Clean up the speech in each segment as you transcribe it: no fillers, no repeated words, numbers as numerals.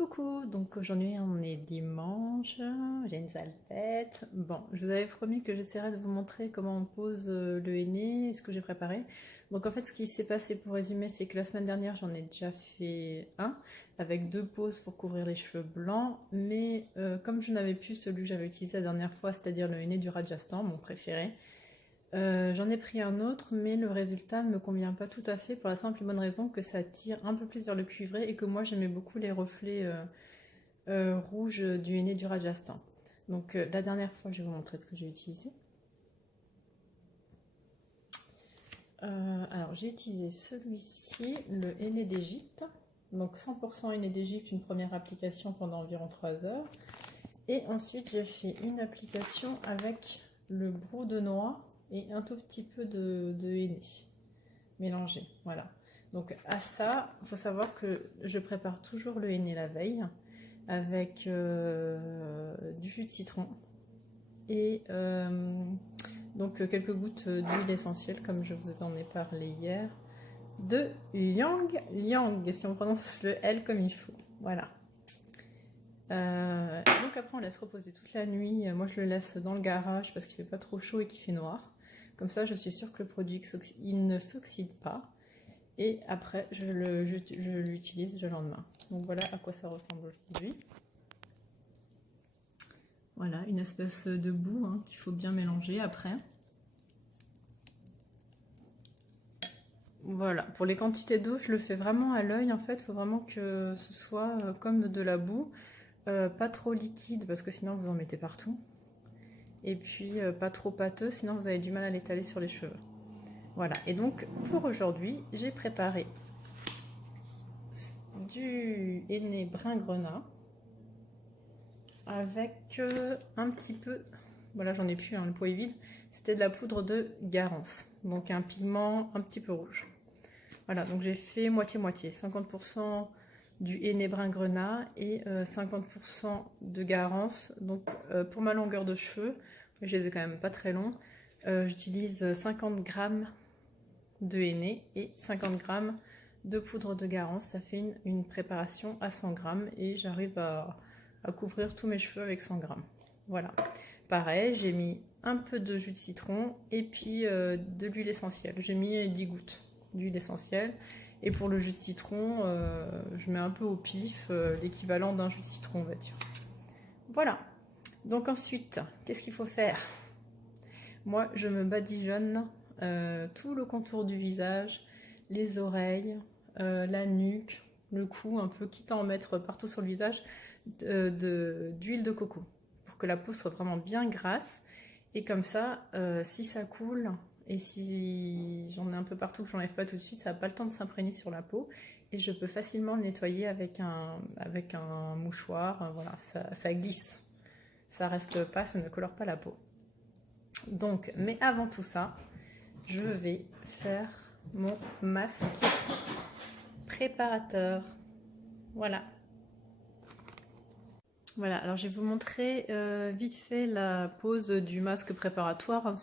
Coucou, donc aujourd'hui on est dimanche, j'ai une sale tête. Bon, je vous avais promis que j'essaierais de vous montrer comment on pose le henné et ce que j'ai préparé. Donc en fait ce qui s'est passé pour résumer, c'est que la semaine dernière j'en ai déjà fait un avec deux poses pour couvrir les cheveux blancs. Mais comme je n'avais plus celui que j'avais utilisé la dernière fois, c'est-à-dire le henné du Rajasthan, mon préféré, j'en ai pris un autre, mais le résultat ne me convient pas tout à fait pour la simple et bonne raison que ça tire un peu plus vers le cuivré et que moi j'aimais beaucoup les reflets rouges du henné du Rajasthan. Donc la dernière fois, je vais vous montrer ce que j'ai utilisé. Alors j'ai utilisé celui-ci, le henné d'Égypte. Donc 100% henné d'Égypte, une première application pendant environ 3 heures. Et ensuite j'ai fait une application avec le brou de noix et un tout petit peu de henné mélangé. Voilà. Donc à ça, il faut savoir que je prépare toujours le henné la veille avec du jus de citron et donc quelques gouttes d'huile essentielle, comme je vous en ai parlé hier, de Yang Yang, si on prononce le L comme il faut. Voilà. Donc après on laisse reposer toute la nuit. Moi je le laisse dans le garage parce qu'il fait pas trop chaud et qu'il fait noir. Comme ça je suis sûre que le produit il ne s'oxyde pas. Et après je l'utilise le lendemain. Donc voilà à quoi ça ressemble aujourd'hui. Voilà, une espèce de boue hein, qu'il faut bien mélanger après. Voilà, pour les quantités d'eau, je le fais vraiment à l'œil en fait. Il faut vraiment que ce soit comme de la boue. Pas trop liquide parce que sinon vous en mettez partout. Et puis pas trop pâteux, sinon vous avez du mal à l'étaler sur les cheveux. Voilà, et donc pour aujourd'hui, j'ai préparé du henné brun grenat avec un petit peu, voilà j'en ai plus, hein, le pot est vide, c'était de la poudre de Garance, donc un pigment un petit peu rouge. Voilà, donc j'ai fait moitié-moitié, 50% du henné brun grenat et 50% de Garance. Donc pour ma longueur de cheveux, je les ai quand même pas très longs, j'utilise 50 g de henné et 50 g de poudre de Garance. Ça fait une préparation à 100 g et j'arrive à couvrir tous mes cheveux avec 100 g. Voilà. Pareil, j'ai mis un peu de jus de citron et puis de l'huile essentielle. J'ai mis 10 gouttes d'huile essentielle. Et pour le jus de citron, je mets un peu au pif, l'équivalent d'un jus de citron, on va dire. Voilà. Donc ensuite, qu'est-ce qu'il faut faire? Moi, je me badigeonne tout le contour du visage, les oreilles, la nuque, le cou, un peu, quitte à en mettre partout sur le visage, d'huile de coco, pour que la peau soit vraiment bien grasse. Et comme ça, si ça coule, et si j'en ai un peu partout, que je n'enlève pas tout de suite, ça n'a pas le temps de s'imprégner sur la peau. Et je peux facilement le nettoyer avec un mouchoir. Voilà, ça glisse. Ça reste pas, ça ne colore pas la peau. Donc, mais avant tout ça, je vais faire mon masque préparateur. Voilà. Voilà, alors je vais vous montrer vite fait la pose du masque préparatoire. Hein,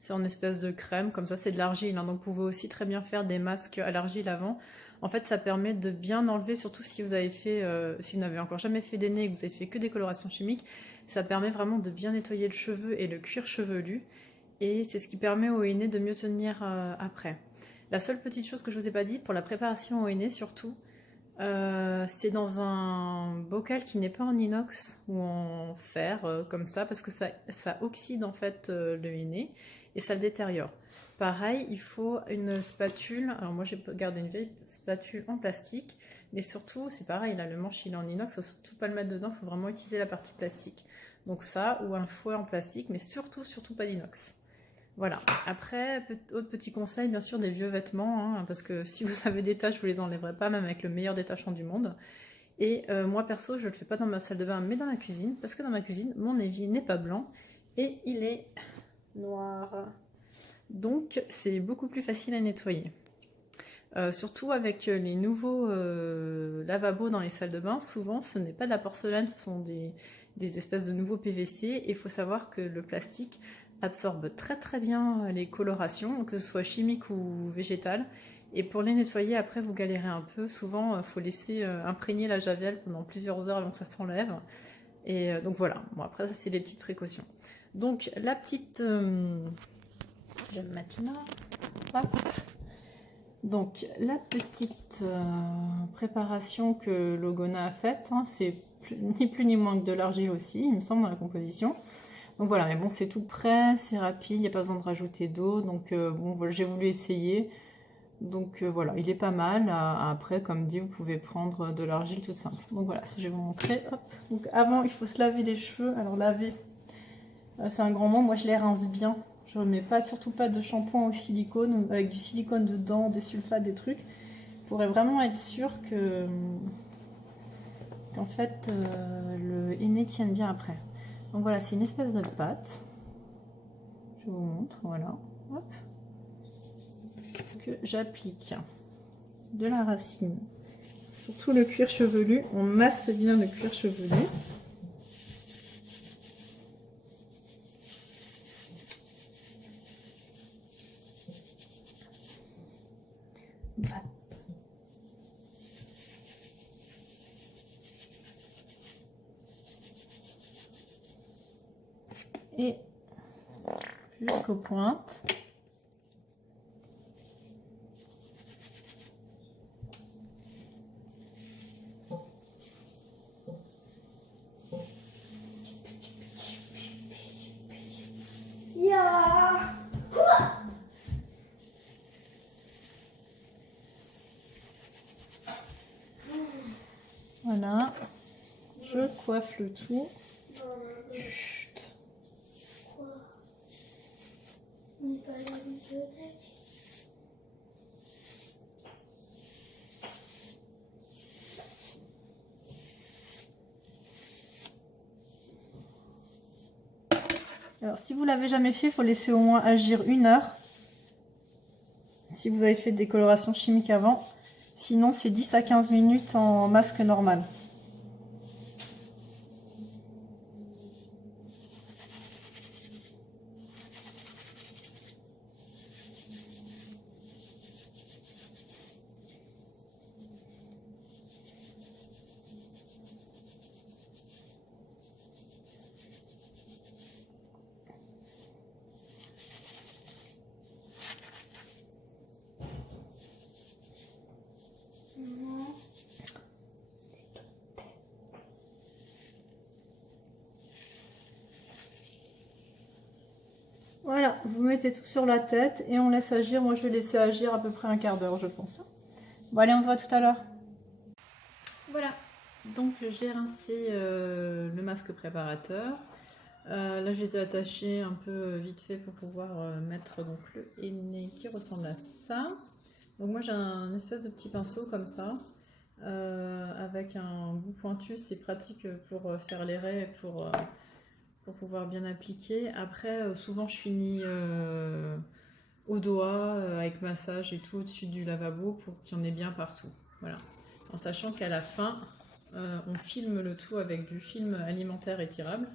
c'est en espèce de crème, comme ça c'est de l'argile. Hein, donc vous pouvez aussi très bien faire des masques à l'argile avant. En fait, ça permet de bien enlever, surtout si vous avez fait, si vous n'avez encore jamais fait d'aîné et que vous avez fait que des colorations chimiques, ça permet vraiment de bien nettoyer le cheveu et le cuir chevelu. Et c'est ce qui permet au henné de mieux tenir après. La seule petite chose que je vous ai pas dit, pour la préparation au henné surtout, c'est dans un bocal qui n'est pas en inox ou en fer, comme ça, parce que ça oxyde en fait le henné et ça le détériore. Pareil, il faut une spatule. Alors moi j'ai gardé une vieille spatule en plastique, mais surtout c'est pareil, là le manche il est en inox, il ne faut surtout pas le mettre dedans, il faut vraiment utiliser la partie plastique. Donc ça, ou un fouet en plastique, mais surtout pas d'inox. Voilà. Après, autre petit conseil, bien sûr, des vieux vêtements, hein, parce que si vous avez des taches, vous les enlèverez pas, même avec le meilleur détachant du monde. Et moi, perso, je le fais pas dans ma salle de bain, mais dans ma cuisine, parce que dans ma cuisine, mon évier n'est pas blanc, et il est noir. Donc, c'est beaucoup plus facile à nettoyer. Surtout avec les nouveaux lavabos dans les salles de bain, souvent, ce n'est pas de la porcelaine, ce sont des espèces de nouveaux PVC, et il faut savoir que le plastique absorbe très très bien les colorations, que ce soit chimiques ou végétales, Et pour les nettoyer, après, vous galérez un peu. Souvent, il faut laisser imprégner la javel pendant plusieurs heures avant que ça s'enlève. Et donc voilà. Bon, après, ça, c'est les petites précautions. Donc, la petite... je vais me mettre là. Hop. Donc, la petite préparation que Logona a faite, hein, c'est ni plus ni moins que de l'argile aussi, il me semble, dans la composition. Donc voilà, mais bon, c'est tout prêt, c'est rapide, il n'y a pas besoin de rajouter d'eau. Donc bon, voilà, j'ai voulu essayer. Donc voilà, il est pas mal. Après, comme dit, vous pouvez prendre de l'argile toute simple. Donc voilà, je vais vous montrer. Hop. Donc avant, il faut se laver les cheveux. Alors laver, c'est un grand mot. Moi, je les rince bien. Je ne mets pas, surtout pas de shampoing au silicone, avec du silicone dedans, des sulfates, des trucs. Pour vraiment être sûr que qu'en fait, le henné tienne bien après. Donc voilà, c'est une espèce de pâte. Je vous montre, voilà. Hop. Que j'applique de la racine sur tout le cuir chevelu. On masse bien le cuir chevelu. Et jusqu'aux pointes. Voilà, je coiffe le tout. Chut. On n'est pas à la bibliothèque. Alors, si vous l'avez jamais fait, il faut laisser au moins agir 1 heure. Si vous avez fait des colorations chimiques avant. Sinon, c'est 10 à 15 minutes en masque normal. Voilà, vous mettez tout sur la tête et on laisse agir. Moi, je vais laisser agir à peu près un quart d'heure, je pense. Bon, allez, on se voit tout à l'heure. Voilà, donc j'ai rincé le masque préparateur. Là, je les ai attachés un peu vite fait pour pouvoir mettre donc le henné qui ressemble à ça. Donc moi, j'ai un espèce de petit pinceau comme ça, avec un bout pointu. C'est pratique pour faire les raies et pour pouvoir bien appliquer. Après, souvent, je finis au doigt, avec massage et tout, au-dessus du lavabo pour qu'il y en ait bien partout. Voilà. En sachant qu'à la fin, on filme le tout avec du film alimentaire étirable.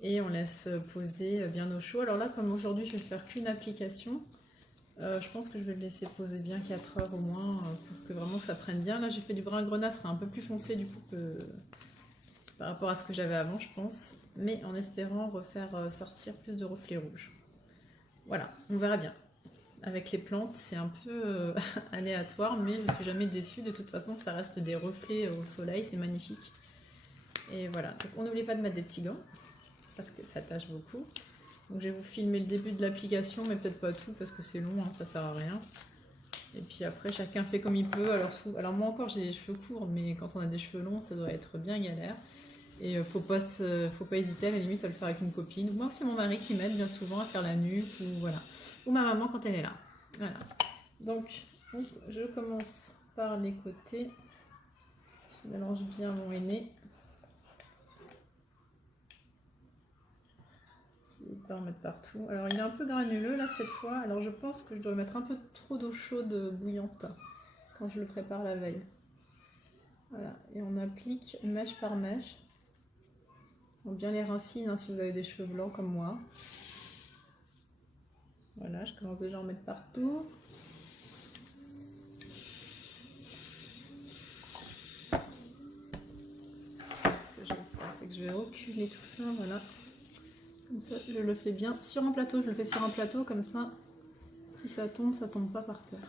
Et on laisse poser bien au chaud. Alors là, comme aujourd'hui, je vais faire qu'une application, je pense que je vais le laisser poser bien 4 heures au moins pour que vraiment ça prenne bien. Là, j'ai fait du brun grenat, ce sera un peu plus foncé du coup que par rapport à ce que j'avais avant, je pense. Mais en espérant refaire sortir plus de reflets rouges. Voilà, on verra bien. Avec les plantes, c'est un peu aléatoire, mais je ne suis jamais déçue. De toute façon, ça reste des reflets au soleil, c'est magnifique. Et voilà, donc on n'oublie pas de mettre des petits gants, parce que ça tâche beaucoup. Donc je vais vous filmer le début de l'application, mais peut-être pas tout, parce que c'est long, hein, ça sert à rien. Et puis après, chacun fait comme il peut. Alors moi encore, j'ai les cheveux courts, mais quand on a des cheveux longs, ça doit être bien galère. Et faut pas hésiter, à la limite, à le faire avec une copine. Ou moi, c'est mon mari qui m'aide bien souvent à faire la nuque, ou voilà. Ou ma maman quand elle est là. Voilà. Donc, je commence par les côtés. Je mélange bien mon henné. N'hésitez pas à en mettre partout. Alors, il est un peu granuleux là cette fois. Alors, je pense que je dois mettre un peu trop d'eau chaude bouillante quand je le prépare la veille. Voilà. Et on applique mèche par mèche. Donc, bien les racines hein, si vous avez des cheveux blancs comme moi. Voilà, je commence déjà à en mettre partout. je vais reculer tout ça, voilà. Comme ça, je le fais bien sur un plateau. Je le fais sur un plateau, comme ça, si ça tombe pas par terre.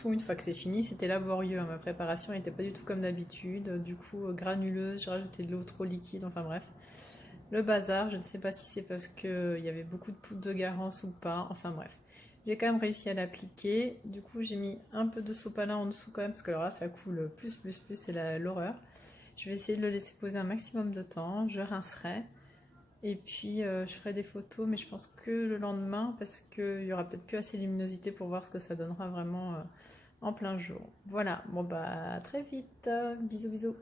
tout, une fois que c'est fini, c'était laborieux, hein. Ma préparation n'était pas du tout comme d'habitude, du coup granuleuse, j'ai rajouté de l'eau trop liquide, enfin bref. Le bazar, je ne sais pas si c'est parce qu'il y avait beaucoup de poudre de Garance ou pas, enfin bref. J'ai quand même réussi à l'appliquer, du coup j'ai mis un peu de sopalin en dessous quand même, parce que alors là ça coule plus, c'est l'horreur. Je vais essayer de le laisser poser un maximum de temps, je rincerai. Et puis je ferai des photos, mais je pense que le lendemain, parce qu'il y aura peut-être plus assez de luminosité pour voir ce que ça donnera vraiment en plein jour. Voilà, bon bah à très vite, bisous bisous.